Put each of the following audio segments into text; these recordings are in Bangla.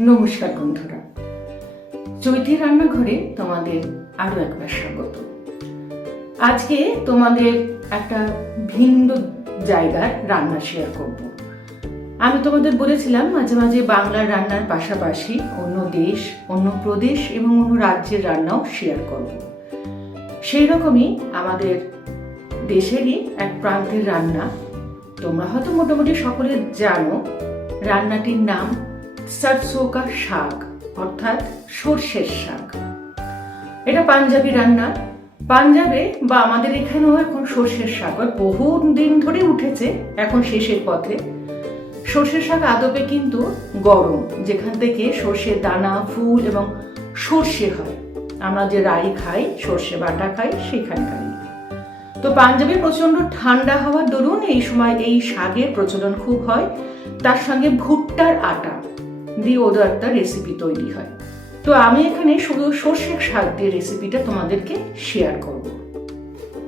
নমস্কার বন্ধুরা। চৈতি রান্নাঘরে তোমাদের আরও একবার স্বাগত। আজকে তোমাদের একটা ভিন্ন জায়গার রান্না শেয়ার করব। আমি তোমাদের বলেছিলাম, মাঝে মাঝে বাংলার রান্নার পাশাপাশি অন্য দেশ, অন্য প্রদেশ এবং অন্য রাজ্যের রান্নাও শেয়ার করব। সেই রকমই আমাদের দেশেরই এক প্রান্তের রান্না। তোমরা হয়তো মোটামুটি সকলে জানো, রান্নাটির নাম সরসোকা শাক, অর্থাৎ সর্ষের শাক। এটা পাঞ্জাবি রান্না। পাঞ্জাবে বা আমাদের এখানেও এখন সর্ষের শাক বহু দিন ধরে উঠেছে এখন শেষের পথে। সর্ষের শাক আদবে কিন্তু গরম, যেখান থেকে সর্ষের দানা, ফুল এবং সর্ষে হয়। আমরা যে রাই খাই, সর্ষে বাটা খাই, সেখানকারই। তো পাঞ্জাবে প্রচণ্ড ঠান্ডা হওয়ার দরুন এই সময় এই শাকের প্রচলন খুব হয়। তার সঙ্গে ভুট্টার আটা। দিয়ে ওদের একটা রেসিপি তৈরি হয়। তো আমি এখানে শুধু সর্ষের শাক দিয়ে রেসিপিটা তোমাদেরকে শেয়ার করব।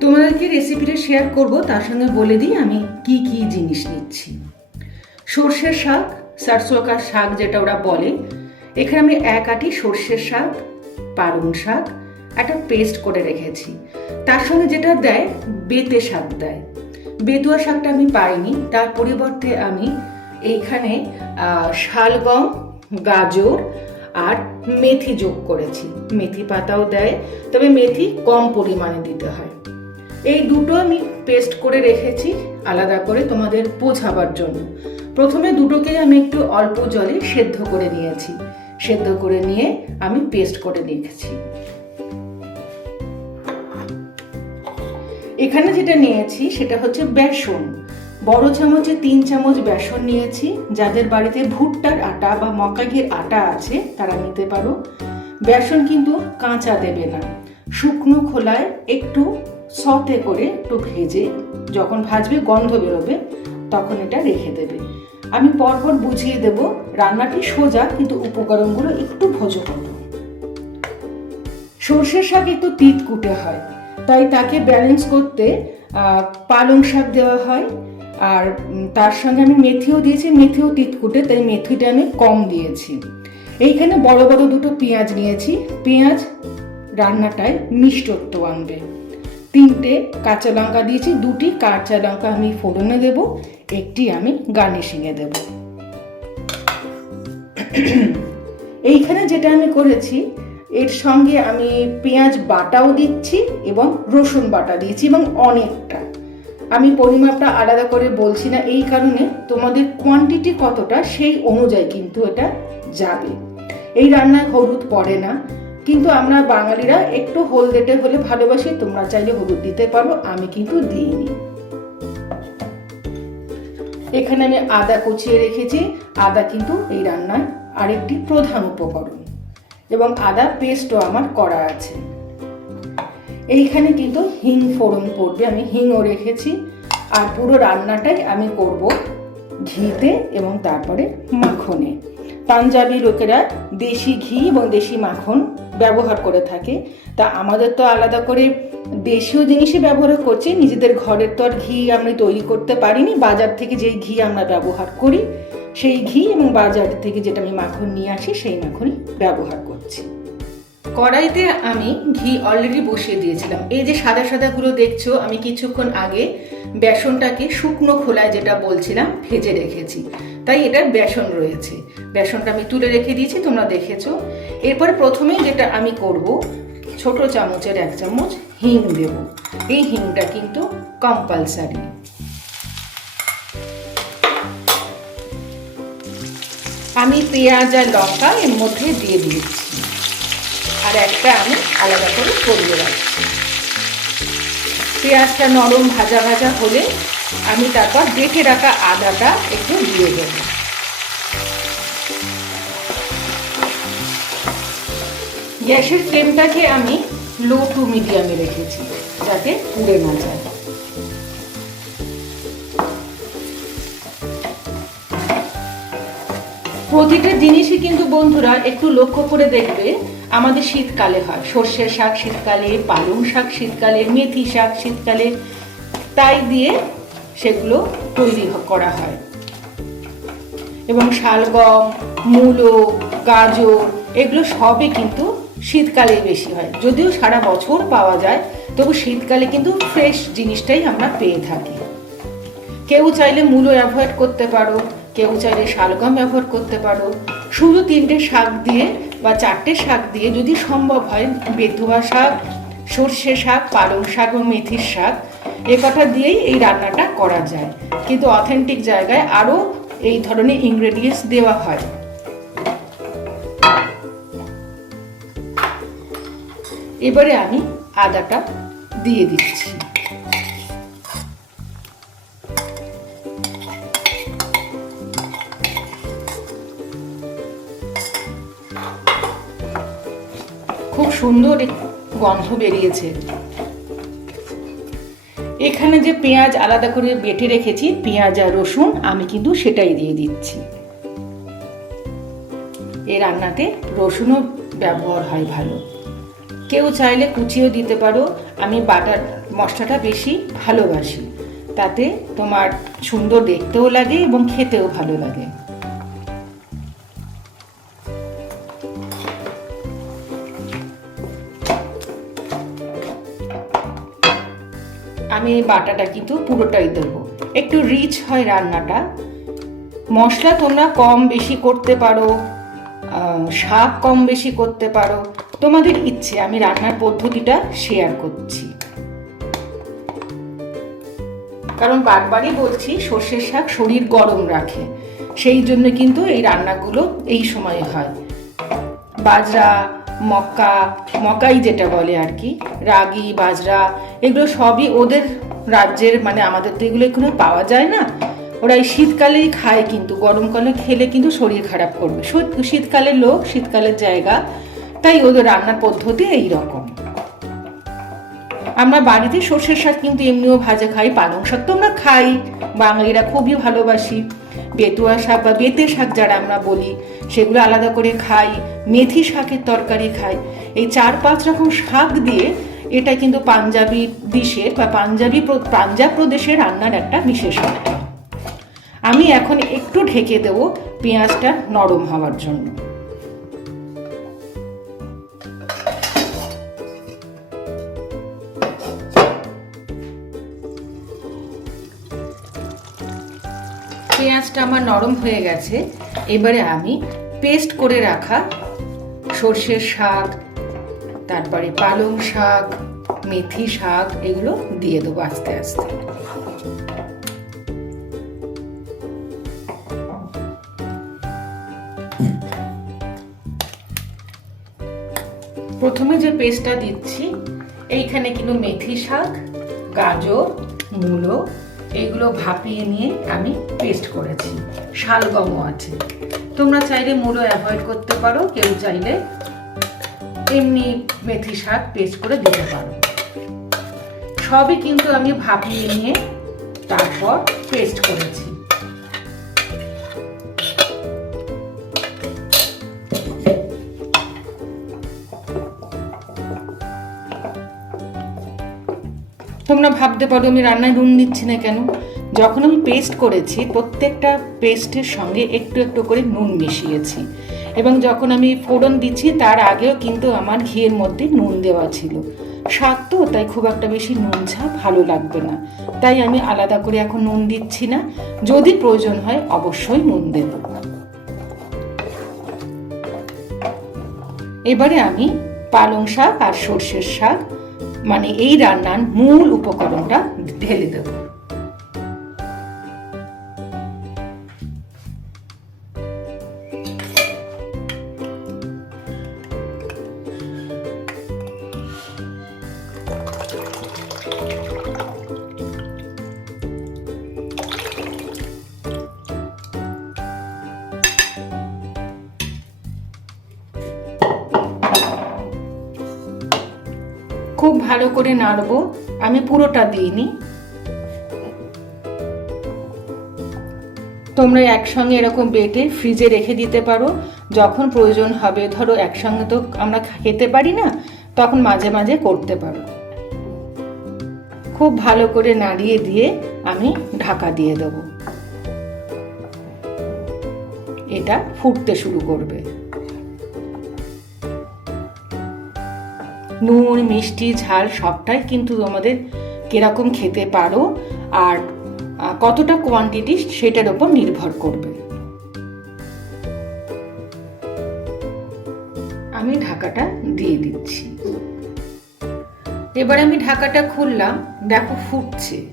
তোমাদেরকে রেসিপিটা শেয়ার করব, তার সঙ্গে বলে দিই আমি কি কি জিনিস নিচ্ছি। সর্ষের শাক সারসোকা শাক যেটা ওরা বলে, এখানে আমি এক আটি সর্ষের শাক পালং শাক, একটা পেস্ট করে রেখেছি। তার সঙ্গে যেটা দেয়, বেতে শাক দেয়। বেতুয়া শাকটা আমি পাইনি, তার পরিবর্তে আমি এইখানে শালগম, গাজর আর মেথি যোগ করেছি। মেথি পাতাও দেয়, তবে মেথি কম পরিমাণে দিতে হয়। এই দুটো আমি পেস্ট করে রেখেছি, আলাদা করে তোমাদের বোঝাবার জন্য। প্রথমে দুটোকে আমি একটু অল্প জলে সেদ্ধ করে নিয়েছি। সেদ্ধ করে নিয়ে আমি পেস্ট করে রেখেছি। এখানে যেটা নিয়েছি, সেটা হচ্ছে বেসন। বড় চামচে তিন চামচ বেসন নিয়েছি। যাদের বাড়িতে ভুট্টার আটা বা মকাগের আটা আছে, তারা নিতে পারো। বেসন কিন্তু কাঁচা দেবে না। শুকনো খোলায় একটু সতে করে একটু ভেজে যখন ভাজবে, গন্ধ বেরোবে, তখন এটা রেখে দেবে। আমি পরপর বুঝিয়ে দেব, রান্নাটি সোজা কিন্তু উপকরণগুলো একটু ভোজো করো। সর্ষের শাক একটু তিত কুটে হয়, তাই তাকে ব্যালেন্স করতে পালং শাক দেওয়া হয়। আর তার সঙ্গে আমি মেথিও দিয়েছি, মেথিও তিতকুটে, তাই মেথিটা আমি কম দিয়েছি। এইখানে বড় বড় দুটো পেঁয়াজ নিয়েছি। পেঁয়াজ রান্নাটায় মিষ্টত্ব আনবে। তিনটে কাঁচা লঙ্কা দিয়েছি, দুটি কাঁচা লঙ্কা আমি ফোড়নে দেব, একটি আমি গার্নিশিংয়ে দেব। এইখানে যেটা আমি করেছি, এর সঙ্গে আমি পেঁয়াজ বাটাও দিচ্ছি এবং রসুন বাটা দিয়েছি এবং অনেকটা। আমি পরিমাপটা আলাদা করে বলছি না, এই কারণে তোমাদের কোয়ান্টিটি কতটা সেই অনুযায়ী কিন্তু এটা যাবে। এই রান্নায় হলুদ পড়ে না, কিন্তু আমরা বাঙালিরা একটু হলদেটে হলে ভালোবাসি, তোমরা চাইলে হলুদ দিতে পারো, আমি কিন্তু দিইনি। এখানে আমি আদা কুচিয়ে রেখেছি, আদা কিন্তু এই রান্নার আরেকটি প্রধান উপকরণ। এবং আদা পেস্টও আমার করা আছে। এইখানে কিন্তু হিং ফোড়ন পড়বে, আমি হিংও রেখেছি। আর পুরো রান্নাটাই আমি করব ঘিতে এবং তারপরে মাখনে। পাঞ্জাবি লোকেরা দেশি ঘি এবং দেশি মাখন ব্যবহার করে থাকে। তা আমাদের তো আলাদা করে দেশীয় জিনিসই ব্যবহার করছি, নিজেদের ঘরের তো আর ঘি আমরা তৈরি করতে পারিনি। বাজার থেকে যেই ঘি আমরা ব্যবহার করি, সেই ঘি এবং বাজার থেকে যেটা আমি মাখন নিয়ে আসি, সেই মাখনই ব্যবহার করছি। কড়াইতে আমি ঘি অলরেডি বসিয়ে দিয়েছিলাম। এই যে সাদা সাদাগুলো দেখছ, আমি কিছুক্ষণ আগে বেসনটাকে শুকনো খোলায় যেটা বলছিলাম, ভেজে রেখেছি। তাই এটার বেসন রয়েছে। বেসনটা আমি তুলে রেখে দিয়েছি, তোমরা দেখেছ। এরপর প্রথমে যেটা আমি করব, ছোট চামচের এক চামচ হিং দেব। এই হিংটা কিন্তু কম্পালসারি আমি পেঁয়াজ আর লঙ্কা এর মধ্যে দিয়ে দিয়েছি আর একটা আমি আলাদা করে করিয়ে রাখছি পেঁয়াজটা নরম ভাজা ভাজা হলে আমি তারপর বেটে রাখা আদাটা একটু দিয়ে দেব। গ্যাসের ফ্লেমটাকে আমি লো টু মিডিয়ামে রেখেছি, যাতে পুড়ে না যায়। প্রতিটা জিনিসই কিন্তু বন্ধুরা একটু লক্ষ্য করে দেখবে। আমাদের শীতকালে হয়। সর্ষের শাক শীতকালে, পালং শাক শীতকালে, মেথি শাক শীতকালে, তাই দিয়ে সেগুলো তৈরি করা হয়। এবং শালগম, মূলো, গাজর, এগুলো সবই কিন্তু শীতকালে বেশি হয়। যদিও সারা বছর পাওয়া যায়, তবু শীতকালে কিন্তু ফ্রেশ জিনিসটাই আমরা পেয়ে থাকি। কেউ চাইলে মূলো অ্যাভয়েড করতে পারো। কেউ চাইলে শালগম ব্যবহার করতে পারো। শুধু তিনটে শাক দিয়ে বা চারটে শাক দিয়ে যদি সম্ভব হয়, বেতুয়া শাক, সর্ষে শাক, পালং শাক ও মেথির শাক, এ কটা দিয়েই এই রান্নাটা করা যায়। কিন্তু অথেন্টিক জায়গায় আরও এই ধরনের ইনগ্রেডিয়েন্টস দেওয়া হয়। এবারে আমি আদাটা দিয়ে দিচ্ছি। সুন্দর গন্ধ বেরিয়েছে। এখানে যে পেঁয়াজ আলাদা করে বেটে রেখেছি, পেঁয়াজ আর রসুন, আমি কিন্তু সেটাই দিয়ে দিচ্ছি। এই রান্নাতে রসুনও ব্যবহার হয় ভালো। কেউ চাইলে কুচিও দিতে পারো, আমি বাটার মশলাটা বেশি ভালোবাসি। তাতে তোমার সুন্দর দেখতেও লাগে এবং খেতেও ভালো লাগে। আমি এই বাটাটা কিন্তু পুরোটাই দেবো। একটু রিচ হয় রান্নাটা। মশলা তোমরা কম বেশি করতে পারো শাক কম বেশি করতে পারো। তোমাদের ইচ্ছে, আমি রান্নার পদ্ধতিটা শেয়ার করছি। কারণ বারবারই বলছি, সর্ষের শাক শরীর গরম রাখে। সেই জন্য কিন্তু এই রান্নাগুলো এই সময়ে হয়। বাজরা মক্কা মকাই যেটা বলে আর কি, রাগি, বাজরা, এগুলো সবই ওদের রাজ্যের মানে আমাদের তো এগুলো এখানে পাওয়া যায় না। ওরা এই শীতকালেই খায় কিন্তু গরমকালে খেলে কিন্তু শরীর খারাপ করবে। শীতকালের লোক, শীতকালের জায়গা, তাই ওদের রান্নার পদ্ধতি এই রকম। আমরা বাড়িতে সর্ষের শাক কিন্তু এমনিও ভাজা খাই, পালং শাক তো আমরা খাই, বাঙালিরা খুবই ভালোবাসি। বেতুয়া শাক বা বেতে শাক যারা আমরা বলি, সেগুলো আলাদা করে খাই, মেথি শাকের তরকারি খাই। এই চার পাঁচ রকম শাক দিয়ে এটা কিন্তু পাঞ্জাবি ডিশের বা পাঞ্জাবি পাঞ্জাব প্রদেশের রান্নার একটা বিশেষত্ব আমি এখন একটু ঢেকে দেবো পেঁয়াজটা নরম হওয়ার জন্য। আমার নরম হয়ে গেছে। এবারে আমি পেস্ট করে রাখা সর্ষের শাক, তারপরে পালং শাক, মেথি শাক, এগুলো দিয়ে দেবো আস্তে আস্তে। প্রথমে যে পেস্টটা দিচ্ছি, এইখানে কিন্তু মেথি শাক, গাজর, মূলো এগুলো ভাপিয়ে নিয়ে আমি পেস্ট করেছি। শালগমও আছে। তোমরা চাইলে মূলো অ্যাভয়েড করতে পারো, কেউ চাইলে এমনি মেথি শাক পেস্ট করে দিতে পারো। সবই কিন্তু আমি ভাপিয়ে নিয়ে তারপর পেস্ট করেছি। তোমরা ভাবতে পারো আমি রান্নায় নুন দিচ্ছি না কেন? যখন আমি পেস্ট করেছি, প্রত্যেকটা পেস্টের সঙ্গে একটু একটু করে নুন মিশিয়েছি। এবং যখন আমি ফোড়ন দিচ্ছি, তার আগেও কিন্তু আমার ঘিয়ের মধ্যে নুন দেওয়া ছিল। শাক তো, তাই খুব একটা বেশি নুন ছা ভালো লাগবে না। তাই আমি আলাদা করে এখন নুন দিচ্ছি না। যদি প্রয়োজন হয়, অবশ্যই নুন দেব। এবারে আমি পালং শাক আর সর্ষের শাক মানে এই রান্নার মূল উপকরণটা ঢেলে দেব। ভালো করে নাড়বো। আমি পুরোটা দিইনি। তোমরা একসঙ্গে এরকম বেটে ফ্রিজে রেখে দিতে পারো। যখন প্রয়োজন হবে, ধরো একসঙ্গে তো আমরা খেতে পারি না, তখন মাঝে মাঝে করতে পারো। খুব ভালো করে নাড়িয়ে দিয়ে আমি ঢাকা দিয়ে দেবো। এটা ফুটতে শুরু করবে। নুন, মিষ্টি, ঝাল সবটাই কিন্তু তোমাদের কীরকম খেতে পারো আর কতটা কোয়ান্টিটি সেটার উপর নির্ভর করবে। আমি ঢাকাটা দিয়ে দিচ্ছি। এবার আমি ঢাকাটা খুললাম, দেখো ফুটছে।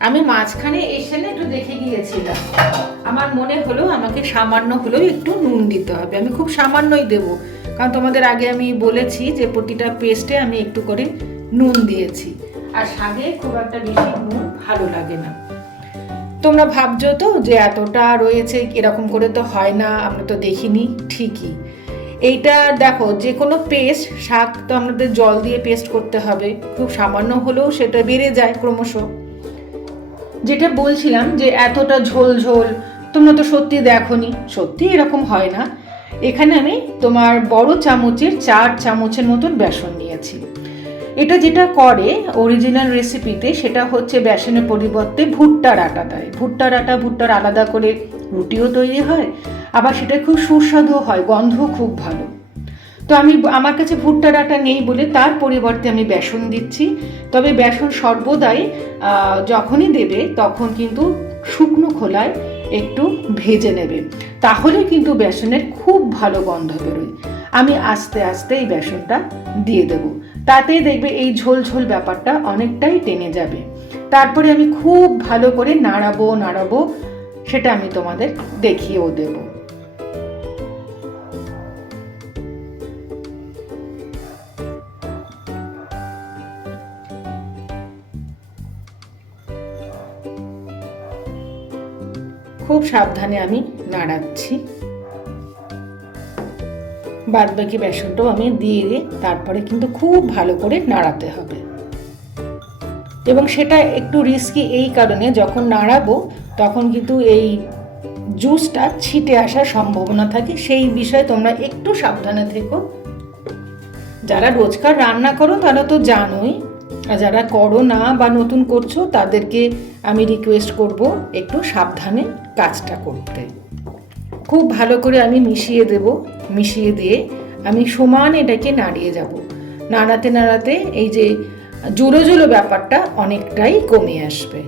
আমি মাঝখানে এসে একটু দেখে গিয়েছিলাম। আমার মনে হলো আমাকে সামান্য হলেও একটু নুন দিতে হবে। আমি খুব সামান্যই দেব। কারণ তোমাদের আগে আমি বলেছি যে প্রতিটা পেস্টে আমি একটু করে নুন দিয়েছি। আর শাগে খুব একটা বেশি নুন ভালো লাগে না। তোমরা ভাবছ তো যে এতটা রয়েছে, এরকম করে তো হয় না, আমরা তো দেখিনি, ঠিকই। এইটা দেখো, যে কোনো পেস্ট, শাক তো আমাদের জল দিয়ে পেস্ট করতে হবে। খুব সামান্য হলেও সেটা বেড়ে যায় ক্রমশ। যেটা বলছিলাম যে এতটা ঝোল ঝোল তোমরা তো সত্যি দেখোনি। সত্যি এরকম হয় না। এখানে আমি তোমার বড় চামচের চার চামচের মতন বেসন নিয়েছি। এটা যেটা করে অরিজিনাল রেসিপিতে সেটা হচ্ছে বেসনের পরিবর্তে ভুট্টার আটা দেয়। ভুট্টার আটা, ভুট্টার আলাদা করে রুটিও তৈরি হয়, আবার সেটা খুব সুস্বাদু হয় গন্ধ খুব ভালো। তো আমি আমার কাছে ভুট্টার আটা নেই বলে তার পরিবর্তে আমি বেসন দিচ্ছি। তবে বেসন সর্বদাই যখনই দেবে তখন কিন্তু শুকনো খোলায় একটু ভেজে নেবে। তাহলে কিন্তু বেসনের খুব ভালো গন্ধ বেরোয়। আমি আস্তে আস্তে এই বেসনটা দিয়ে দেবো। তাতে দেখবে এই ঝোল ঝোল ব্যাপারটা অনেকটাই টেনে যাবে। তারপরে আমি খুব ভালো করে নাড়াবো নাড়াবো, সেটা আমি তোমাদের দেখিয়েও দেবো। খুব সাবধানে আমি নাড়াচ্ছি। বাদ বাকি বেসনটাও আমি দিয়ে দিয়ে তারপরে কিন্তু খুব ভালো করে নাড়াতে হবে। এবং সেটা একটু রিস্কি এই কারণে যখন নাড়াবো, তখন কিন্তু এই জুসটা ছিটে আসার সম্ভাবনা থাকে। সেই বিষয়ে তোমরা একটু সাবধানে থেকো। যারা রোজকার রান্না করো, তারা তো জানোই। আর যারা করো না বা নতুন করছ, তাদেরকে আমি রিকোয়েস্ট করব একটু সাবধানে কাজটা করতে। খুব ভালো করে আমি মিশিয়ে দেব, মিশিয়ে দিয়ে আমি সমান এটাকে নাড়িয়ে যাব। নাড়াতে নাড়াতে এই যে জোলো জোলো ব্যাপারটা অনেকটাই কমে আসবে।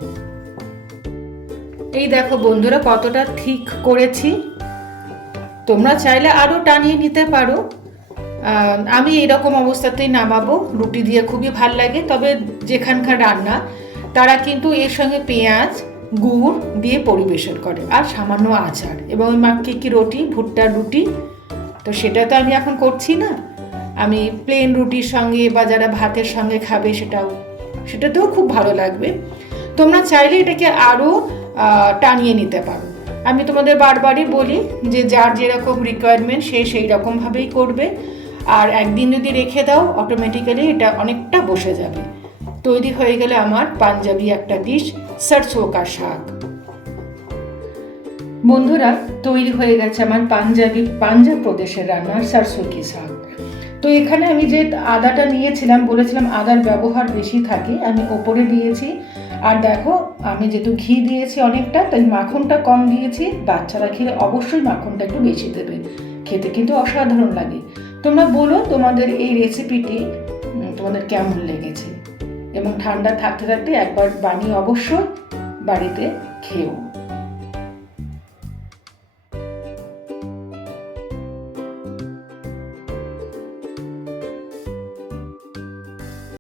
এই দেখো বন্ধুরা কতটা ঠিক করেছি। তোমরা চাইলে আরও টানিয়ে নিতে পারো। আমি এরকম অবস্থাতেই নামাবো, রুটি দিয়ে খুবই ভালো লাগে, তবে যেখানকার রান্না, তারা কিন্তু এর সঙ্গে পেঁয়াজ গুড় দিয়ে পরিবেশন করে, আর সামান্য আচার। এবং ওই মাকে কি রুটি? ভুট্টার রুটি? তো সেটা তো আমি এখন করছি না। আমি প্লেন রুটির সঙ্গে বা যারা ভাতের সঙ্গে খাবে সেটাও, সেটাতেও খুব ভালো লাগবে। তোমরা চাইলে এটাকে আরও টানিয়ে নিতে পারো। আমি তোমাদের বারবারই বলি যে যার যেরকম রিকোয়ারমেন্ট সে সেই রকমভাবেই করবে। আর একদিন যদি রেখে দাও অটোমেটিক্যালি এটা অনেকটা বসে যাবে। তৈরি হয়ে গেলে আমার পাঞ্জাবি একটা ডিশ সরসো কা শাক। বন্ধুরা, তৈরি হয়ে গেছে আমার পাঞ্জাবি পাঞ্জাব প্রদেশের রান্নার সরসো কি শাক। তো এখানে আমি যে আদাটা নিয়েছিলাম, বলেছিলাম আদার ব্যবহার বেশি থাকে, আমি ওপরে দিয়েছি। আর দেখো, আমি যেহেতু ঘি দিয়েছি অনেকটা, তাই মাখনটা কম দিয়েছি। বাচ্চারা খেলে অবশ্যই মাখনটা একটু বেশি দেবে। খেতে কিন্তু অসাধারণ লাগে। তোমরা বলো তোমাদের এই রেসিপিটি তোমাদের কেমন লেগেছে? এবং ঠান্ডা থাকতে থাকতে একবার বানিয়ে অবশ্যই বাড়িতে খেও